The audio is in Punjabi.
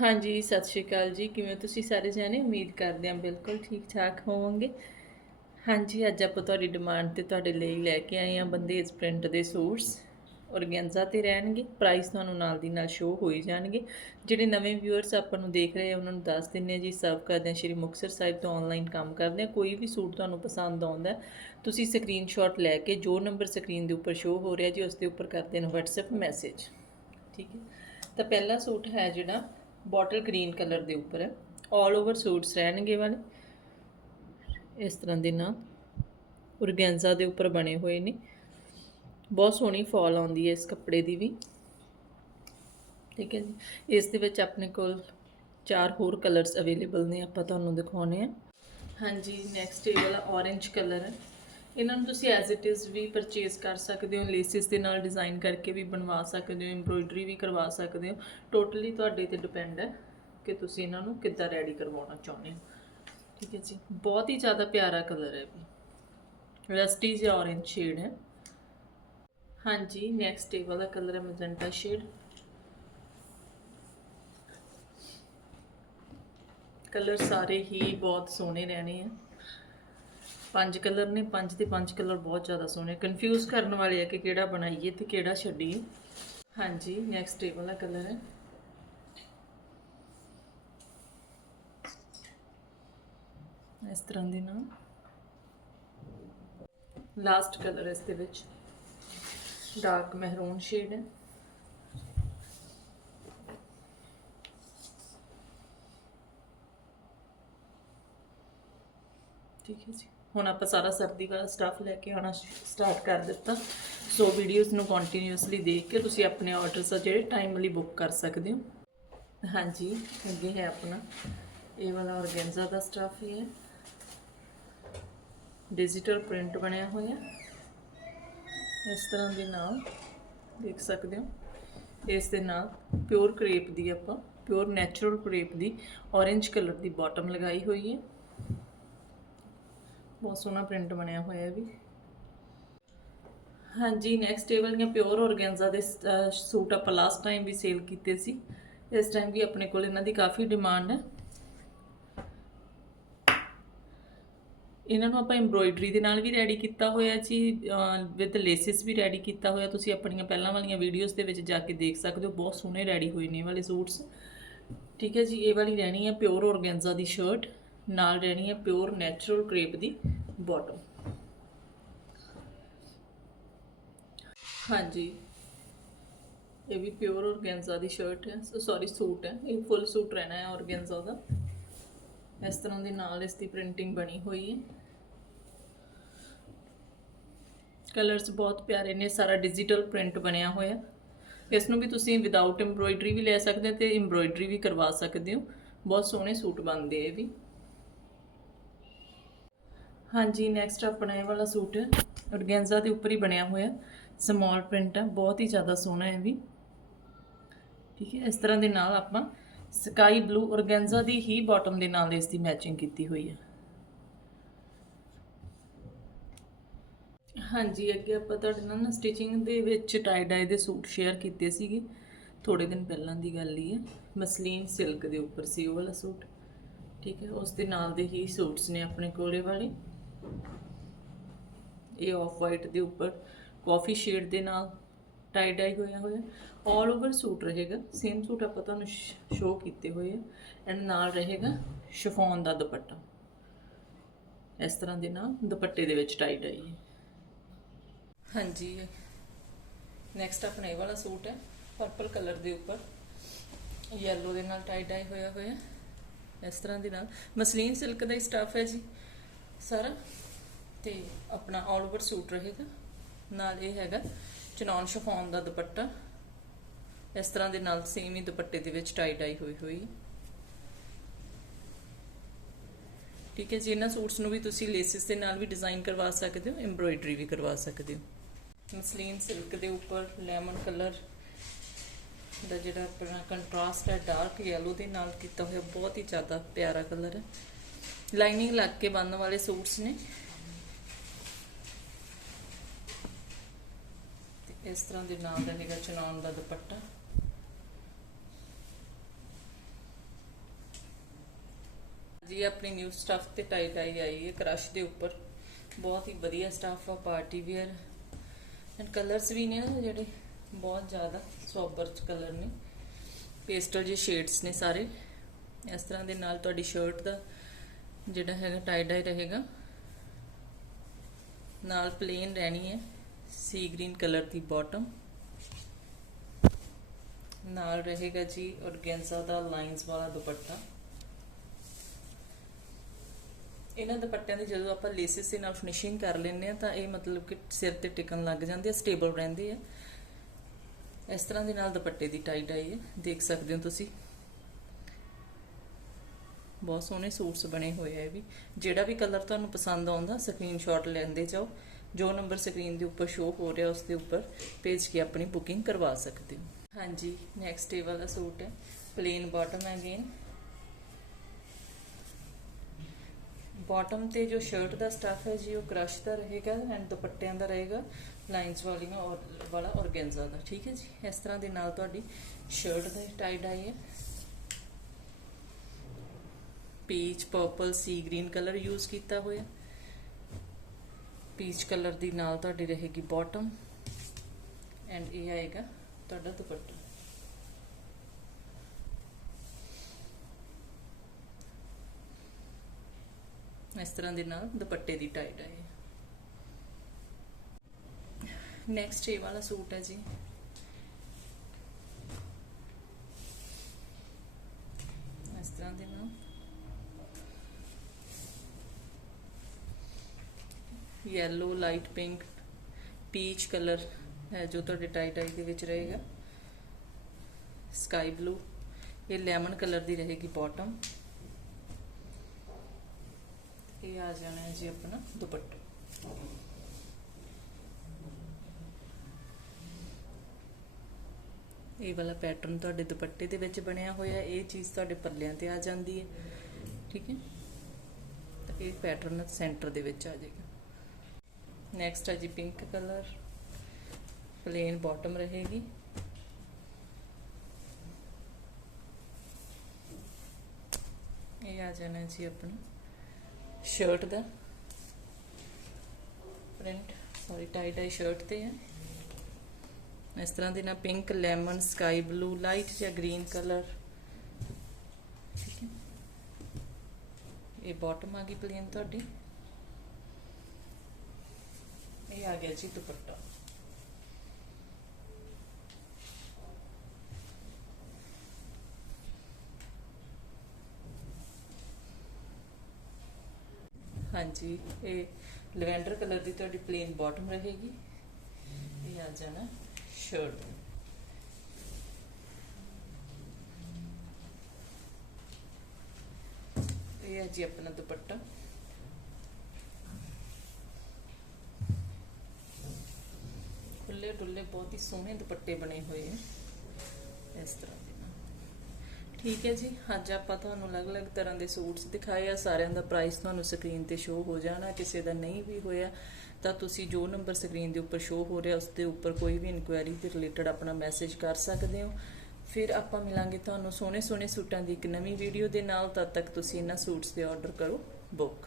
ਹਾਂਜੀ ਸਤਿ ਸ਼੍ਰੀ ਅਕਾਲ ਜੀ। ਕਿਵੇਂ ਤੁਸੀਂ ਸਾਰੇ ਜਾਣੇ? ਉਮੀਦ ਕਰਦੇ ਹਾਂ ਬਿਲਕੁਲ ਠੀਕ ਠਾਕ ਹੋਵੋਗੇ। ਹਾਂਜੀ ਅੱਜ ਆਪਾਂ ਤੁਹਾਡੀ ਡਿਮਾਂਡ ਤੇ ਤੁਹਾਡੇ ਲਈ ਲੈ ਕੇ ਆਏ ਹਾਂ ਬੰਦੇਜ ਪ੍ਰਿੰਟ ਦੇ ਸੂਟਸ ਔਰਗੈਂਜ਼ਾ ਤੇ ਰਹਿਣਗੇ। ਪ੍ਰਾਈਸ ਤੁਹਾਨੂੰ ਨਾਲ ਦੀ ਨਾਲ ਸ਼ੋ ਹੋਈ ਜਾਣਗੇ। ਜਿਹੜੇ ਨਵੇਂ ਵਿਊਅਰਸ ਆਪਾਂ ਨੂੰ ਦੇਖ ਰਹੇ ਆ ਉਹਨਾਂ ਨੂੰ ਦੱਸ ਦਿੰਨੇ ਆ ਜੀ ਸਰਵ ਕਰਦੇ ਆ ਸ਼੍ਰੀ ਮੁਕਤਸਰ ਸਾਹਿਬ ਤੋਂ ਆਨਲਾਈਨ ਕੰਮ ਕਰਦੇ ਆ ਕੋਈ ਵੀ ਸੂਟ ਤੁਹਾਨੂੰ ਪਸੰਦ ਆਉਂਦਾ ਹੈ, ਤੁਸੀਂ ਸਕਰੀਨਸ਼ਾਟ ਲੈ ਕੇ ਜੋ ਨੰਬਰ ਸਕਰੀਨ ਦੇ ਉੱਪਰ ਸ਼ੋ ਹੋ ਰਿਹਾ ਜੀ ਉਸ ਦੇ ਉੱਪਰ ਕਰਦੇ ਨੇ WhatsApp ਮੈਸੇਜ ਠੀਕ ਹੈ? ਤਾਂ ਪਹਿਲਾ ਸੂਟ ਹੈ ਜਿਹੜਾ ਬੋਟਲ ਗ੍ਰੀਨ ਕਲਰ ਦੇ ਉੱਪਰ ਹੈ। 올 ਓਵਰ ਸੂਟਸ ਰਹਿਣਗੇ ਵਾਲੇ। ਇਸ ਤਰ੍ਹਾਂ ਦੇ ਨਾਲ ਔਰਗੈਂਜ਼ਾ ਦੇ ਉੱਪਰ ਬਣੇ ਹੋਏ ਨੇ। ਬਹੁਤ ਸੋਹਣੀ ਫਾਲ ਆਉਂਦੀ ਹੈ ਇਸ ਕੱਪੜੇ ਦੀ ਵੀ। ਠੀਕ ਹੈ ਜੀ। ਇਸ ਦੇ ਵਿੱਚ ਆਪਣੇ ਕੋਲ ਚਾਰ ਹੋਰ ਕਲਰਸ ਅਵੇਲੇਬਲ ਨੇ। ਆਪਾਂ ਤੁਹਾਨੂੰ ਦਿਖਾਉਣੇ ਆ। ਹਾਂਜੀ ਨੈਕਸਟ ਇਹ ਵਾਲਾ orange ਕਲਰ ਹੈ। ਇਹਨਾਂ ਨੂੰ ਤੁਸੀਂ ਐਜ਼ ਇਟ ਇਜ਼ ਵੀ ਪਰਚੇਸ ਕਰ ਸਕਦੇ ਹੋ ਲੇਸਿਸ ਦੇ ਨਾਲ ਡਿਜ਼ਾਈਨ ਕਰਕੇ ਵੀ ਬਣਵਾ ਸਕਦੇ ਹੋ ਐਮਬ੍ਰੋਇਡਰੀ ਵੀ ਕਰਵਾ ਸਕਦੇ ਹੋ। ਟੋਟਲੀ ਤੁਹਾਡੇ ਤੇ ਡਿਪੈਂਡ ਹੈ ਕਿ ਤੁਸੀਂ ਇਹਨਾਂ ਨੂੰ ਕਿੱਦਾਂ ਰੈਡੀ ਕਰਵਾਉਣਾ ਚਾਹੁੰਦੇ ਹੋ। ਠੀਕ ਹੈ ਜੀ। ਬਹੁਤ ਹੀ ਜ਼ਿਆਦਾ ਪਿਆਰਾ ਕਲਰ ਹੈ ਵੀ। ਰਸਟੀ ਜਿਹਾ orange ਸ਼ੇਡ ਹੈ। ਹਾਂਜੀ ਨੈਕਸਟ ਇਹ ਵਾਲਾ ਕਲਰ ਹੈ ਮੈਜੈਂਟਾ ਸ਼ੇਡ ਕਲਰ ਸਾਰੇ ਹੀ ਬਹੁਤ ਸੋਹਣੇ ਰਹਿਣੇ ਆ। ਪੰਜ ਕਲਰ ਨੇ, ਪੰਜ ਤੇ ਪੰਜ ਕਲਰ ਬਹੁਤ ਜ਼ਿਆਦਾ ਸੋਹਣੇ। ਕਨਫਿਊਜ਼ ਕਰਨ ਵਾਲੇ ਆ ਕਿ ਕਿਹੜਾ ਬਣਾਈਏ ਤੇ ਕਿਹੜਾ ਛੱਡੀਏ। ਹਾਂਜੀ ਨੈਕਸਟ ਇਹ ਵਾਲਾ ਕਲਰ ਹੈ। ਇਸ ਤਰ੍ਹਾਂ ਦੇ ਨਾਲ ਲਾਸਟ ਕਲਰ ਇਸ ਦੇ ਵਿੱਚ। ਡਾਰਕ ਮਹਿਰੂਨ ਸ਼ੇਡ ਹੈ। ਠੀਕ ਹੈ ਜੀ। ਹੁਣ ਆਪਾਂ ਸਾਰਾ ਸਰਦੀ ਵਾਲਾ ਸਟੱਫ ਲੈ ਕੇ ਆਉਣਾ ਸਟਾਰਟ ਕਰ ਦਿੱਤਾ। ਸੋ ਵੀਡੀਓਜ਼ ਨੂੰ ਕੰਟੀਨਿਊਸਲੀ ਦੇਖ ਕੇ ਤੁਸੀਂ ਆਪਣੇ ਆਰਡਰਸ ਆ ਜਿਹੜੇ ਟਾਈਮਲੀ ਬੁੱਕ ਕਰ ਸਕਦੇ ਹੋ। ਹਾਂਜੀ, ਅੱਗੇ ਹੈ ਆਪਣਾ। ਇਹ ਵਾਲਾ ਔਰਗੈਂਜ਼ਾ ਦਾ ਸਟੱਫ ਹੀ ਹੈ। ਡਿਜੀਟਲ ਪ੍ਰਿੰਟ ਬਣਿਆ ਹੋਇਆ। ਇਸ ਤਰ੍ਹਾਂ ਦੇ ਨਾਲ ਦੇਖ ਸਕਦੇ ਹੋ। ਇਸ ਦੇ ਨਾਲ ਪਿਓਰ ਕ੍ਰੇਪ ਦੀ ਆਪਾਂ ਪਿਓਰ ਨੈਚੁਰਲ ਕ੍ਰੇਪ ਦੀ orange ਕਲਰ ਦੀ ਬਾਟਮ ਲਗਾਈ ਹੋਈ ਹੈ। ਬਹੁਤ ਸੋਹਣਾ ਪ੍ਰਿੰਟ ਬਣਿਆ ਹੋਇਆ ਵੀ। ਹਾਂਜੀ ਨੈਕਸਟ ਇਹ ਵਾਲੀਆਂ ਪਿਓਰ ਔਰਗੈਂਜ਼ਾ ਦੇ ਸੂਟ ਆਪਾਂ ਲਾਸਟ ਟਾਈਮ ਵੀ ਸੇਲ ਕੀਤੇ ਸੀ। ਇਸ ਟਾਈਮ ਵੀ ਆਪਣੇ ਕੋਲ ਇਹਨਾਂ ਦੀ ਕਾਫੀ ਡਿਮਾਂਡ ਹੈ। ਇਹਨਾਂ ਨੂੰ ਆਪਾਂ ਐਮਬ੍ਰੋਇਡਰੀ ਦੇ ਨਾਲ ਵੀ ਰੈਡੀ ਕੀਤਾ ਹੋਇਆ ਜੀ ਵਿਦ ਲੇਸਿਸ ਵੀ ਰੈਡੀ ਕੀਤਾ ਹੋਇਆ। ਤੁਸੀਂ ਆਪਣੀਆਂ ਪਹਿਲਾਂ ਵਾਲੀਆਂ ਵੀਡੀਓਜ਼ ਦੇ ਵਿੱਚ ਜਾ ਕੇ ਦੇਖ ਸਕਦੇ ਹੋ, ਬਹੁਤ ਸੋਹਣੇ ਰੈਡੀ ਹੋਏ ਨੇ ਇਹ ਵਾਲੇ ਸੂਟਸ। ਠੀਕ ਹੈ ਜੀ, ਇਹ ਵਾਲੀ ਰਹਿਣੀ ਹੈ ਪਿਓਰ ਔਰਗੈਂਜ਼ਾ ਦੀ ਸ਼ਰਟ ਨਾਲ ਰਹਿਣੀ ਹੈ ਪਿਓਰ ਨੈਚੁਰਲ ਕ੍ਰੇਪ ਦੀ ਬਾਟਮ ਹਾਂਜੀ। ਇਹ ਵੀ ਪਿਓਰ ਔਰਗੈਂਜ਼ਾ ਦੀ ਸ਼ਰਟ ਹੈ। ਸੌਰੀ ਸੂਟ ਹੈ। ਇਹ ਫੁੱਲ ਸੂਟ ਰਹਿਣਾ ਹੈ ਔਰਗੈਂਜ਼ਾ ਦਾ। ਇਸ ਤਰ੍ਹਾਂ ਦੇ ਨਾਲ ਇਸ ਦੀ ਪ੍ਰਿੰਟਿੰਗ ਬਣੀ ਹੋਈ ਹੈ। ਕਲਰਸ ਬਹੁਤ ਪਿਆਰੇ ਨੇ। ਸਾਰਾ ਡਿਜੀਟਲ ਪ੍ਰਿੰਟ ਬਣਿਆ ਹੋਇਆ। ਇਸ ਨੂੰ ਵੀ ਤੁਸੀਂ ਵਿਦਆਊਟ ਐਮਬ੍ਰੋਇਡਰੀ ਵੀ ਲੈ ਸਕਦੇ ਹੋ ਤੇ ਐਮਬ੍ਰੋਇਡਰੀ ਵੀ ਕਰਵਾ ਸਕਦੇ ਹੋ। ਬਹੁਤ ਸੋਹਣੇ ਸੂਟ ਬਣਦੇ ਇਹ ਵੀ। ਹਾਂਜੀ ਨੈਕਸਟ ਆਪਣਾ ਇਹ ਵਾਲਾ ਸੂਟ ਹੈ। ਔਰਗੈਂਜ਼ਾ ਦੇ ਉੱਪਰ ਹੀ ਬਣਿਆ ਹੋਇਆ ਸਮਾਲ ਪ੍ਰਿੰਟ ਹੈ। ਬਹੁਤ ਹੀ ਜ਼ਿਆਦਾ ਸੋਹਣਾ ਹੈ ਵੀ। ਠੀਕ ਹੈ, ਇਸ ਤਰ੍ਹਾਂ ਦੇ ਨਾਲ ਆਪਾਂ ਸਕਾਈ ਬਲੂ ਔਰਗੈਂਜ਼ਾ ਦੀ ਹੀ ਬਾਟਮ ਦੇ ਨਾਲ ਇਸ ਦੀ ਮੈਚਿੰਗ ਕੀਤੀ ਹੋਈ ਹੈ। ਹਾਂਜੀ, ਅੱਗੇ ਆਪਾਂ ਤੁਹਾਡੇ ਨਾਲ ਨਾ ਸਟਿਚਿੰਗ ਦੇ ਵਿੱਚ ਟਾਈ ਡਾਈ ਦੇ ਸੂਟ ਸ਼ੇਅਰ ਕੀਤੇ ਸੀਗੇ। ਥੋੜੇ ਦਿਨ ਪਹਿਲਾਂ ਦੀ ਗੱਲ ਹੀ ਹੈ। ਮਸਲੀਨ ਸਿਲਕ ਦੇ ਉੱਪਰ ਸੀ ਉਹ ਵਾਲਾ ਸੂਟ। ਠੀਕ ਹੈ, ਉਸ ਦੇ ਨਾਲ ਦੇ ਹੀ ਸੂਟਸ ਨੇ ਆਪਣੇ ਕੋਲੇ ਵਾਲੇ। ਇਹ ਆਫ ਵਾਈਟ ਦੇ ਉੱਪਰ ਕਾਫੀ ਸ਼ੇਡ ਦੇ ਨਾਲ ਟਾਈ ਡਾਈ ਹੋਇਆ ਹੋਇਆ। 올 ਓਵਰ ਸੂਟ ਰਹੇਗਾ। ਸੇਮ ਸੂਟ ਆਪਾਂ ਤੁਹਾਨੂੰ ਸ਼ੋਅ ਕੀਤੇ ਹੋਏ ਆ। ਐਂਡ ਨਾਲ ਰਹੇਗਾ ਸ਼ਿਫੋਨ ਦਾ ਦੁਪੱਟਾ। ਇਸ ਤਰ੍ਹਾਂ ਦੇ ਨਾਲ ਦੁਪੱਟੇ ਦੇ ਵਿੱਚ ਟਾਈ ਡਾਈ ਹੈ। ਹਾਂਜੀ। ਨੈਕਸਟ ਆਪਣਾ ਇਹ ਵਾਲਾ ਸੂਟ ਹੈ ਪਰਪਲ ਕਲਰ ਦੇ ਉੱਪਰ। ਯੈਲੋ ਦੇ ਨਾਲ ਟਾਈ ਡਾਈ ਹੋਇਆ ਹੋਇਆ। ਇਸ ਤਰ੍ਹਾਂ ਦੇ ਨਾਲ। ਮਸਲੀਨ ਸਿਲਕ ਦਾ ਹੀ ਸਟਫ ਹੈ ਜੀ। ਸਾਰਾ, ਤੇ ਆਪਣਾ ਆਲ ਓਵਰ ਸੂਟ ਰਹੇਗਾ। ਨਾਲ ਇਹ ਹੈਗਾ ਚਨੌਨ ਸ਼ਫੋਨ ਦਾ ਦੁਪੱਟਾ। ਇਸ ਤਰ੍ਹਾਂ ਦੇ ਨਾਲ ਸੇਮ ਹੀ ਦੁਪੱਟੇ ਦੇ ਵਿੱਚ ਟਾਈ ਡਾਈ ਹੋਈ ਹੋਈ। ਠੀਕ ਹੈ ਜੀ, ਇਹਨਾਂ ਸੂਟਸ ਨੂੰ ਵੀ ਤੁਸੀਂ ਲੇਸਿਸ ਦੇ ਨਾਲ ਵੀ ਡਿਜ਼ਾਈਨ ਕਰਵਾ ਸਕਦੇ ਹੋ ਐਮਬ੍ਰੋਇਡਰੀ ਵੀ ਕਰਵਾ ਸਕਦੇ ਹੋ। ਮਸਲੀਨ ਸਿਲਕ ਦੇ ਉੱਪਰ ਲੈਮਨ ਕਲਰ ਦਾ ਜਿਹੜਾ ਆਪਣਾ ਕੰਟਰਾਸਟ ਹੈ ਡਾਰਕ ਯੈਲੋ ਦੇ ਨਾਲ ਕੀਤਾ ਹੋਇਆ ਬਹੁਤ ਹੀ ਜ਼ਿਆਦਾ ਪਿਆਰਾ ਕਲਰ ਹੈ। ਲਾਈਨਿੰਗ ਲੱਗ ਕੇ ਬੰਨਣ ਵਾਲੇ ਸੂਟਸ ਨੇ। ਇਸ ਤਰ੍ਹਾਂ ਦੇ ਨਾਲ ਰਹੇਗਾ ਚਨੌਨ ਦਾ ਦੁਪੱਟਾ। ਜੀ, ਆਪਣੀ ਨਿਊ ਸਟਫ ਤੇ ਟਾਈ ਟਾਈ ਆਈ ਹੈ ਕ੍ਰਸ਼ ਦੇ ਉੱਪਰ। ਬਹੁਤ ਹੀ ਵਧੀਆ ਸਟਫ ਆ ਪਾਰਟੀ ਵੇਅਰ ਐਂਡ ਕਲਰਸ ਵੀ ਨੇ ਨਾ ਜਿਹੜੇ, ਬਹੁਤ ਜ਼ਿਆਦਾ ਸੋਬਰ ਕਲਰ ਨੇ। ਪੇਸਟਲ ਜਿਹੇ ਸ਼ੇਡਸ ਨੇ ਸਾਰੇ। ਇਸ ਤਰ੍ਹਾਂ ਦੇ ਨਾਲ ਤੁਹਾਡੀ ਸ਼ਰਟ ਦਾ ਜਿਹੜਾ ਹੈਗਾ ਟਾਈ ਡਾਈ ਰਹੇਗਾ। ਨਾਲ ਪਲੇਨ ਰਹਿਣੀ ਹੈ ਸੀ ਗ੍ਰੀਨ ਕਲਰ ਦੀ ਬਾਟਮ ਨਾਲ ਰਹੇਗਾ ਜੀ ਔਰਗੈਂਜ਼ਾ ਦਾ ਲਾਈਨਸ ਵਾਲਾ ਦੁਪੱਟਾ। ਇਹਨਾਂ ਦੁਪੱਟਿਆਂ ਦੀ ਜਦੋਂ ਆਪਾਂ ਲੇਸਿਸ ਦੇ ਨਾਲ ਫਿਨਿਸ਼ਿੰਗ ਕਰ ਲੈਂਦੇ ਆ ਤਾਂ ਇਹ ਮਤਲਬ ਕਿ ਸਿਰ ਤੇ ਟਿਕਣ ਲੱਗ ਜਾਂਦੇ ਆ ਸਟੇਬਲ ਰਹਿੰਦੇ ਆ। ਇਸ ਤਰ੍ਹਾਂ ਦੇ ਨਾਲ ਦੁਪੱਟੇ ਦੀ ਟਾਈ ਡਾਈ ਹੈ, ਦੇਖ ਸਕਦੇ ਹੋ ਤੁਸੀਂ। ਬਹੁਤ ਸੋਹਣੇ ਸੂਟਸ ਬਣੇ ਹੋਏ ਆ ਇਹ ਵੀ। ਜਿਹੜਾ ਵੀ ਕਲਰ ਤੁਹਾਨੂੰ ਪਸੰਦ ਆਉਂਦਾ ਸਕਰੀਨਸ਼ਾਟ ਲੈਂਦੇ ਜਾਓ। ਜੋ ਨੰਬਰ ਸਕਰੀਨ ਦੇ ਉੱਪਰ ਸ਼ੋਅ ਹੋ ਰਿਹਾ, ਉਸ ਦੇ ਉੱਪਰ ਭੇਜ ਕੇ ਆਪਣੀ ਬੁਕਿੰਗ ਕਰਵਾ ਸਕਦੇ ਹੋ। ਹਾਂਜੀ ਨੈਕਸਟ ਇਹ ਵਾਲਾ ਸੂਟ ਹੈ ਪਲੇਨ ਬਾਟਮ ਹੈ ਅਗੇਨ ਬਾਟਮ ਤੇ ਜੋ ਸ਼ਰਟ ਦਾ ਸਟਫ ਹੈ ਜੀ, ਉਹ ਕ੍ਰਸ਼ ਦਾ ਰਹੇਗਾ ਐਂਡ ਦੁਪੱਟਿਆਂ ਦਾ ਰਹੇਗਾ। ਲਾਈਨਸ ਵਾਲੀਆਂ ਔਰ ਵਾਲਾ ਔਰਗੈਂਜ਼ਾ ਦਾ, ਠੀਕ ਹੈ ਜੀ? ਇਸ ਤਰ੍ਹਾਂ ਦੇ ਨਾਲ ਤੁਹਾਡੀ ਸ਼ਰਟ ਦਾ ਟਾਈ ਡਾਈ ਹੈ। Peach purple sea green colour use ਕੀਤਾ ਹੋਇਆ। ਪੀਚ ਕਲਰ ਦੀ ਨਾਲ ਤੁਹਾਡੀ ਰਹੇਗੀ ਬਾਟਮ ਐਂਡ ਇਹ ਆਏਗਾ ਤੁਹਾਡਾ ਦੁਪੱਟਾ। ਇਸ ਤਰ੍ਹਾਂ ਦੇ ਨਾਲ ਦੁਪੱਟੇ ਦੀ ਟਾਈ ਡਾਈ ਨੈਕਸਟ ਇਹ ਵਾਲਾ ਸੂਟ ਹੈ ਜੀ। ਇਸ ਤਰ੍ਹਾਂ ਦੇ ਨਾਲ। Yellow light pink peach colour ਹੈ ਜੋ ਤੁਹਾਡੇ ਟਾਈ ਟਾਈ ਦੇ ਵਿੱਚ ਰਹੇਗਾ। ਸਕਾਈ ਬਲੂ ਇਹ ਲੈਮਨ ਕਲਰ ਦੀ ਰਹੇਗੀ ਬਾਟਮ ਇਹ ਆ ਜਾਣਾ ਹੈ ਜੀ ਆਪਣਾ ਦੁਪੱਟਾ। ਇਹ ਵਾਲਾ ਪੈਟਰਨ ਤੁਹਾਡੇ ਦੁਪੱਟੇ ਦੇ ਵਿੱਚ ਬਣਿਆ ਹੋਇਆ ਇਹ ਚੀਜ਼ ਤੁਹਾਡੇ ਪੱਲਿਆਂ ਤੇ ਆ ਜਾਂਦੀ ਹੈ। ਠੀਕ ਹੈ? ਤਾਂ ਇਹ ਪੈਟਰਨ ਸੈਂਟਰ ਦੇ ਵਿੱਚ ਆ ਜਾਏਗਾ। ਨੈਕਸਟ ਹੈ ਜੀ ਪਿੰਕ ਕਲਰ ਪਲੇਨ ਬਾਟਮ ਰਹੇਗੀ। ਇਹ ਆ ਜਾਣਾ ਜੀ ਆਪਣਾ ਸ਼ਰਟ ਦਾ। Print sorry tie tie shirt ਤੇ ਹੈ ਇਸ ਤਰ੍ਹਾਂ ਦੇ ਨਾਲ pink lemon sky blue light ਜਾਂ ਗ੍ਰੀਨ ਕਲਰ ਠੀਕ ਹੈ। ਇਹ ਬਾਟਮ ਆ ਗਈ ਪਲੇਨ ਤੁਹਾਡੀ। ਇਹ ਆ ਗਿਆ ਜੀ ਦੁਪੱਟਾ। ਹਾਂਜੀ, ਇਹ ਲਵੈਂਡਰ ਕਲਰ ਦੀ ਤੁਹਾਡੀ ਪਲੇਨ ਬਾਟਮ ਰਹੇਗੀ। ਇਹ ਆ ਜਾਣਾ ਸ਼ਰਟ ਇਹ ਹੈ ਜੀ ਆਪਣਾ ਦੁਪੱਟਾ। ਖੁੱਲੇ ਡੁੱਲੇ ਬਹੁਤ ਹੀ ਸੋਹਣੇ ਦੁਪੱਟੇ ਬਣੇ ਹੋਏ ਆ। ਇਸ ਤਰ੍ਹਾਂ ਦੇ ਨਾਲ। ਠੀਕ ਹੈ ਜੀ, ਅੱਜ ਆਪਾਂ ਤੁਹਾਨੂੰ ਅਲੱਗ-ਅਲੱਗ ਤਰ੍ਹਾਂ ਦੇ ਸੂਟਸ ਦਿਖਾਏ ਆ। ਸਾਰਿਆਂ ਦਾ ਪ੍ਰਾਈਸ ਤੁਹਾਨੂੰ ਸਕਰੀਨ ਤੇ ਸ਼ੋ ਹੋ ਜਾਣਾ, ਕਿਸੇ ਦਾ ਨਹੀਂ ਵੀ ਹੋਇਆ, ਤਾਂ ਤੁਸੀਂ ਜੋ ਨੰਬਰ ਸਕਰੀਨ ਦੇ ਉੱਪਰ ਸ਼ੋ ਹੋ ਰਿਹਾ, ਉਸ ਦੇ ਉੱਪਰ ਕੋਈ ਵੀ ਇਨਕੁਆਇਰੀ ਦੇ ਰਿਲੇਟਡ ਆਪਣਾ ਮੈਸੇਜ ਕਰ ਸਕਦੇ ਹੋ। ਫਿਰ ਆਪਾਂ ਮਿਲਾਂਗੇ ਤੁਹਾਨੂੰ ਸੋਹਣੇ ਸੋਹਣੇ ਸੂਟਾਂ ਦੀ ਇੱਕ ਨਵੀਂ ਵੀਡੀਓ ਦੇ ਨਾਲ, ਤਦ ਤੱਕ ਤੁਸੀਂ ਇਹਨਾਂ ਸੂਟਸ ਦੇ ਆਰਡਰ ਕਰੋ ਬੁੱਕ